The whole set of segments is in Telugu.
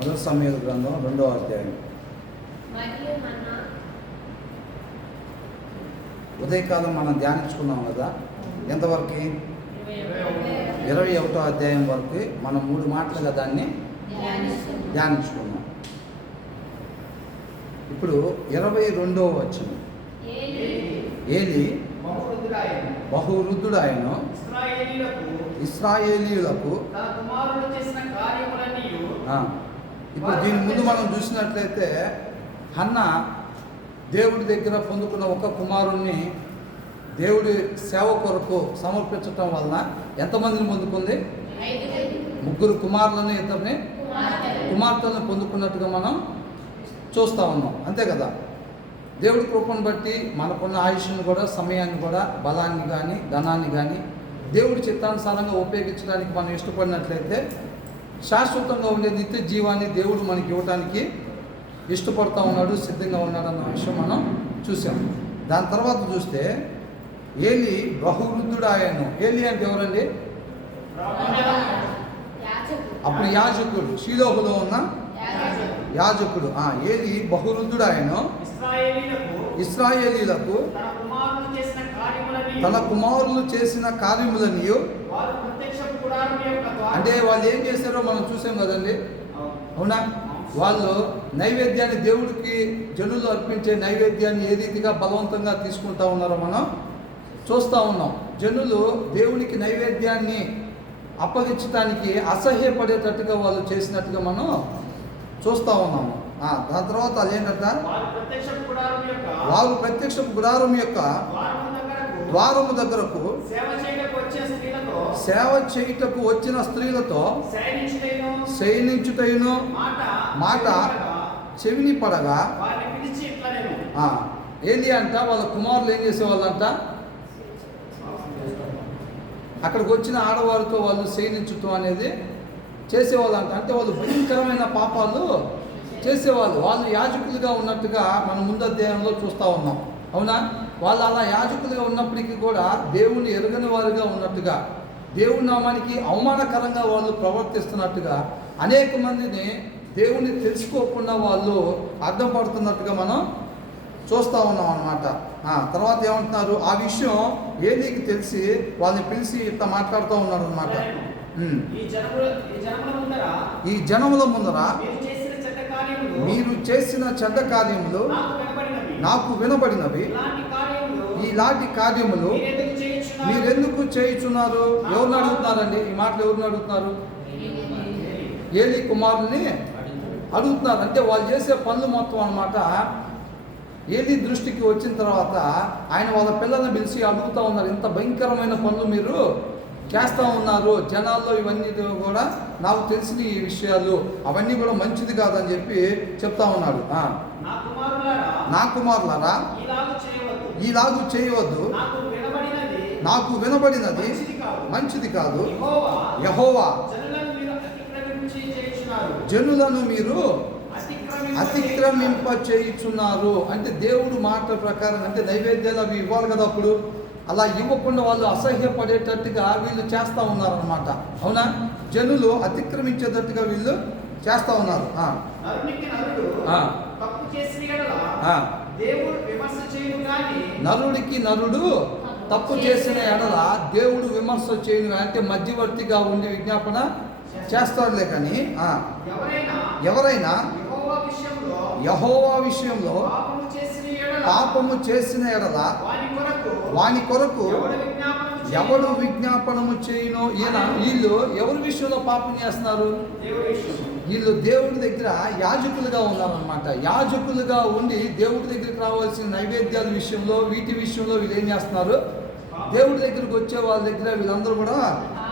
మొదటి సమూయేలు గ్రంథం 2వ అధ్యాయం. ఉదయకాలం మనం ధ్యానించుకున్నాం కదా, ఎంతవరకు? 21వ అధ్యాయం వరకు మనం 3 మాటలుగా దాన్ని ధ్యానించుకున్నాం. ఇప్పుడు 22వ వచనం. ఏలి బహువృద్ధుడాయను ఇశ్రాయేలీయులకు. ఇప్పుడు దీని ముందు మనం చూసినట్లయితే హన్నా దేవుడి దగ్గర పొందుకున్న ఒక కుమారుణ్ణి దేవుడి సేవ కొరకు సమర్పించటం వలన ఎంతమందిని పొందుకుంది? 3 కుమారులను, 2 కుమార్తెలను పొందుకున్నట్టుగా మనం చూస్తూ ఉన్నాం. అంతే కదా? దేవుడి కృపను బట్టి మనకున్న ఆయుష్ను కూడా, సమయాన్ని కూడా, బలాన్ని కానీ, ధనాన్ని కానీ దేవుడి చిత్తానుసారంగా ఉపయోగించడానికి మనం ఇష్టపడినట్లయితే శాశ్వతంగా ఉండే నిత్య జీవాన్ని దేవుడు మనకి ఇవ్వడానికి ఇష్టపడుతూ ఉన్నాడు, సిద్ధంగా ఉన్నాడు అన్న విషయం మనం చూసాం. దాని తర్వాత చూస్తే ఏలి బహువృద్ధుడాయను. ఏలి అంటే ఎవరండి? అప్పుడు యాజకుడు, షీలోహులో ఉన్న యాజకుడు. ఏలి బహువృద్ధుడాయను ఇశ్రాయేలీలకు తన కుమారులు చేసిన కార్యములని. అంటే వాళ్ళు ఏం చేశారో మనం చూసాం కదండి, అవునా? వాళ్ళు నైవేద్యాన్ని, దేవుడికి జనులు అర్పించే నైవేద్యాన్ని ఏ రీతిగా బలవంతంగా తీసుకుంటా ఉన్నారో మనం చూస్తూ ఉన్నాం. జనులు దేవునికి నైవేద్యాన్ని అప్పగించడానికి అసహ్యపడేటట్టుగా వాళ్ళు చేసినట్టుగా మనం చూస్తూ ఉన్నాము. దాని తర్వాత అదేంటంట, వారు ప్రత్యక్షపు గుడారం యొక్క ద్వారము దగ్గరకు సేవ చేయుటకు వచ్చిన స్త్రీలతో శయనించుటయును మాట చెవిని పడగా. ఏంటి అంట, వాళ్ళ కుమారులు ఏం చేసేవాళ్ళంట, అక్కడికి వచ్చిన ఆడవారితో వాళ్ళు శయనించటం అనేది చేసేవాళ్ళంట. అంటే వాళ్ళు భయంకరమైన పాపాలు చేసేవాళ్ళు. వాళ్ళు యాజకులుగా ఉన్నట్టుగా మనం ముందు అధ్యాయంలో చూస్తూ ఉన్నాం, అవునా? వాళ్ళు అలా యాజకులుగా ఉన్నప్పటికీ కూడా దేవుణ్ణి ఎరుగని వారుగా ఉన్నట్టుగా, దేవుని నామానికి అవమానకరంగా వాళ్ళు ప్రవర్తిస్తున్నట్టుగా, అనేక మందిని దేవుణ్ణి తెలుసుకోకుండా వాళ్ళు అడ్డం మనం చూస్తూ ఉన్నాం అన్నమాట. తర్వాత ఏమంటున్నారు, ఆ విషయం ఏలీకి తెలిసి వాళ్ళని పిలిచి ఇట్లా మాట్లాడుతూ ఉన్నారు అనమాట. ఈ జనముల ముందర మీరు చేసిన చెడ్డ కార్యములు నాకు వినబడినవి. ఇలాంటి కార్యములు మీరెందుకు చేయుచున్నారు? ఎవరిని అడుగుతున్నారండి ఈ మాటలు? ఎవరిని అడుగుతున్నారు? ఏలీ కుమారుల్ని అడుగుతున్నారు. అంటే వాళ్ళు చేసే పనులు మొత్తం అన్నమాట ఏలీ దృష్టికి వచ్చిన తర్వాత ఆయన వాళ్ళ పిల్లల్ని పిలిచి అడుగుతూ ఉన్నారు, ఇంత భయంకరమైన పనులు మీరు చేస్తూ ఉన్నారు, జనాల్లో ఇవన్నీ కూడా నాకు తెలిసిన ఈ విషయాలు, అవన్నీ కూడా మంచిది కాదని చెప్పి చెప్తా ఉన్నాడు. నా కుమారులారా, ఈలాగు చేయవద్దు, నాకు వినబడినది మంచిది కాదు. యెహోవా జనులను మీరు అతిక్రమింప చేయుచున్నారు. అంటే దేవుడు మాట ప్రకారం, అంటే నైవేద్యాలు అవి ఇవ్వాలి కదా, అప్పుడు అలా ఇవ్వకుండా వాళ్ళు అసహ్యపడేటట్టుగా వీళ్ళు చేస్తూ ఉన్నారన్నమాట, అవునా? జనులు అతిక్రమించేటట్టుగా వీళ్ళు చేస్తూ ఉన్నారు. నరుడికి నరుడు తప్పు చేసిన ఎడల దేవుడు విమర్శ చేయను. అంటే మధ్యవర్తిగా ఉండి విజ్ఞాపన చేస్తారులే. కానీ ఎవరైనా యెహోవా విషయంలో పాపము చేసిన ఎడల వాని కొరకు ఎవడు విజ్ఞాపనము చేయను. వీళ్ళు ఎవరి విషయంలో పాపం చేస్తున్నారు? వీళ్ళు దేవుడి దగ్గర యాజకులుగా ఉన్నారనమాట. యాజకులుగా ఉండి దేవుడి దగ్గరికి రావాల్సిన నైవేద్యాల విషయంలో, వీటి విషయంలో వీళ్ళు ఏం చేస్తున్నారు? దేవుడి దగ్గరికి వచ్చే వాళ్ళ దగ్గర వీళ్ళందరూ కూడా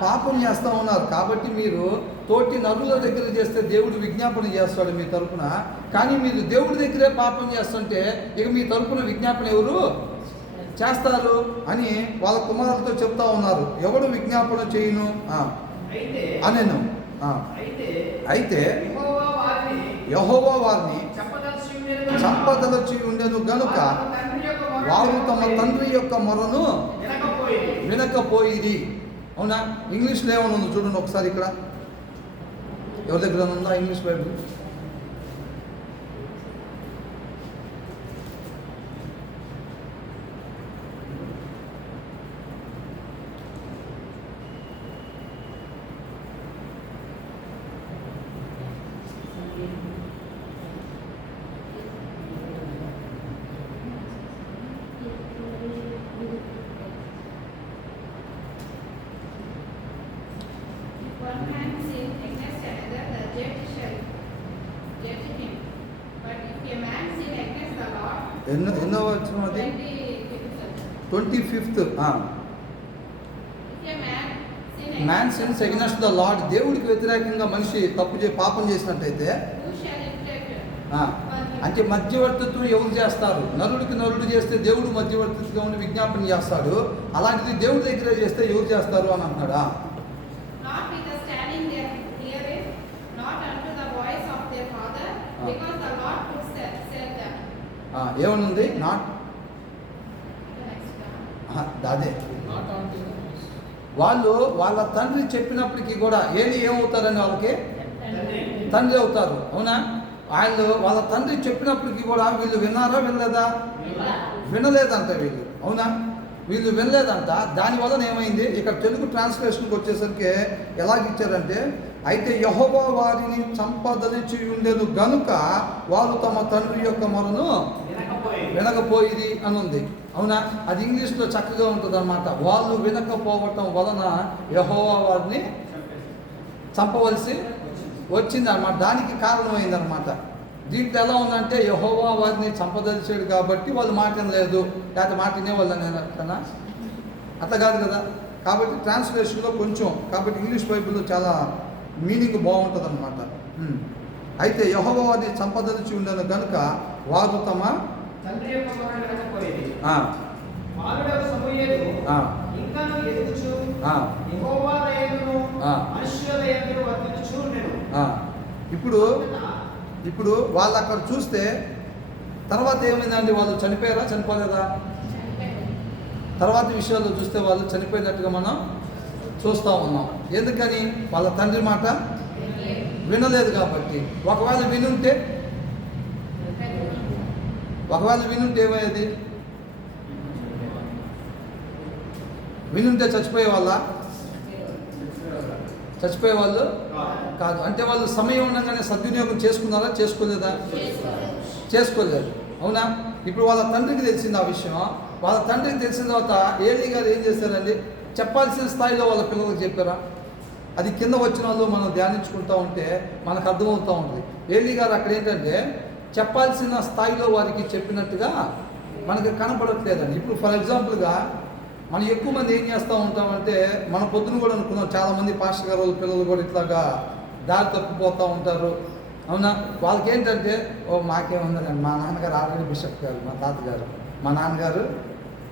పాపం చేస్తూ ఉన్నారు. కాబట్టి మీరు తోటి నరుల దగ్గర చేస్తే దేవుడు విజ్ఞాపన చేస్తాడు మీ తరపున. కానీ మీరు దేవుడి దగ్గరే పాపం చేస్తుంటే ఇక మీ తరపున విజ్ఞాపన ఎవరు చేస్తారు అని వాళ్ళ కుమారులతో చెప్తా ఉన్నారు. ఎవడు విజ్ఞాపన చేయను అనేను. అయితే యెహోవా వారిని చంపదలచి ఉండెను గనుక వారు తమ తండ్రి యొక్క మొరను వినకపోయిరి. అవునా? ఇంగ్లీష్లో ఏమన్నా ఉందో చూడండి ఒకసారి. ఇక్కడ ఎవరి దగ్గర ఉందా ఇంగ్లీష్ బైబిల్? ఎన్నో వచ్చిన అది 25th. Man since against the lord. దేవుడికి వ్యతిరేకంగా మనిషి పాపం చేసినట్టయితే అంటే మధ్యవర్తిత్వం ఎవరు చేస్తారు? నరుడికి నరుడు చేస్తే దేవుడు మధ్యవర్తిగా ఉండి విజ్ఞాపన చేస్తాడు. అలాంటిది దేవుడి దగ్గర చేస్తే ఎవరు చేస్తారు అని అంటున్నాడా? ఏమనుంది? నాట్ అదే వాళ్ళు వాళ్ళ తండ్రి చెప్పినప్పటికీ కూడా ఏమవుతారని వాళ్ళకి తండ్రి అవుతారు. అవునా? వాళ్ళ తండ్రి చెప్పినప్పటికీ కూడా వీళ్ళు విన్నారా? వినలేదా? వినలేదంట వీళ్ళు. అవునా? వీళ్ళు వినలేదంట. దానివల్ల ఏమైంది? ఇక్కడ తెలుగు ట్రాన్స్లేషన్కి వచ్చేసరికి ఎలాగిచ్చారంటే, అయితే యెహోవా వారిని చంపదలిచి ఉండేను గనుక వాళ్ళు తమ తండ్రి యొక్క మొరను వినకపోయిరి అని ఉంది. అవునా? అది ఇంగ్లీష్లో చక్కగా ఉంటుంది అన్నమాట. వాళ్ళు వినకపోవటం వలన యెహోవా వారిని చంపవలసి వచ్చింది అన్నమాట. దానికి కారణమైందనమాట. దీంట్లో ఎలా ఉందంటే యెహోవా వారిని చంపదలిచాడు కాబట్టి వాళ్ళు మాట వినలేదు, లేకపోతే మాట వినేవాళ్ళు నేను అట్లనా? అట్లా కాదు కదా. కాబట్టి ట్రాన్స్లేషన్లో కొంచెం, కాబట్టి ఇంగ్లీష్ బైబిల్లో చాలా మీనింగ్ బాగుంటుంది అనమాట. అయితే యెహోవా వారిని చంపదలిచి ఉండను కనుక వారు తమ తండ్రి యొక్క మొరను వినకపోయిరి. బాలుడగు సమూయేలు ఇంకను ఎదుగుచు యెహోవా దయను మనుష్యుల దయను వర్తించుచు ఉండెను. ఇప్పుడు వాళ్ళు అక్కడ చూస్తే తర్వాత ఏమైందండి? వాళ్ళు చనిపోయారా? చనిపోలేదా? తర్వాత విషయాల్లో చూస్తే వాళ్ళు చనిపోయినట్టుగా మనం చూస్తూ ఉన్నాం. ఎందుకని? వాళ్ళ తండ్రి మాట వినలేదు కాబట్టి. ఒకవేళ వినుంటే ఏమయ్యేది? వినుంటే చచ్చిపోయేవాళ్ళు కాదు. అంటే వాళ్ళు సమయం ఉండగానే సద్వినియోగం చేసుకున్నారా? చేసుకోలేదా? చేసుకోలేదు. అవునా? ఇప్పుడు వాళ్ళ తండ్రికి తెలిసింది ఆ విషయం. వాళ్ళ తండ్రికి తెలిసిన తర్వాత ఏలీ గారు ఏం చేశారండి? చెప్పాల్సిన స్థాయిలో వాళ్ళ పిల్లలకు చెప్పారా? అది కింద వచ్చిన వాళ్ళు మనం ధ్యానించుకుంటూ ఉంటే మనకు అర్థమవుతూ ఉంటుంది. ఏలీ గారు అక్కడ ఏంటంటే చెప్పాల్సిన స్థాయిలో వారికి చెప్పినట్టుగా మనకి కనపడట్లేదండి. ఇప్పుడు ఫర్ ఎగ్జాంపుల్గా మనం ఎక్కువ మంది ఏం చేస్తూ ఉంటామంటే, మన పొద్దున కూడా అనుకున్నాం, చాలామంది పాస్టర్ గారు వాళ్ళ పిల్లలు కూడా ఇట్లాగా దారి తప్పిపోతూ ఉంటారు. అవునా? వాళ్ళకి ఏంటంటే మాకేముందండి, మా నాన్నగారు ఆల్రెడీ బిషప్ గారు, మా తాతగారు, మా నాన్నగారు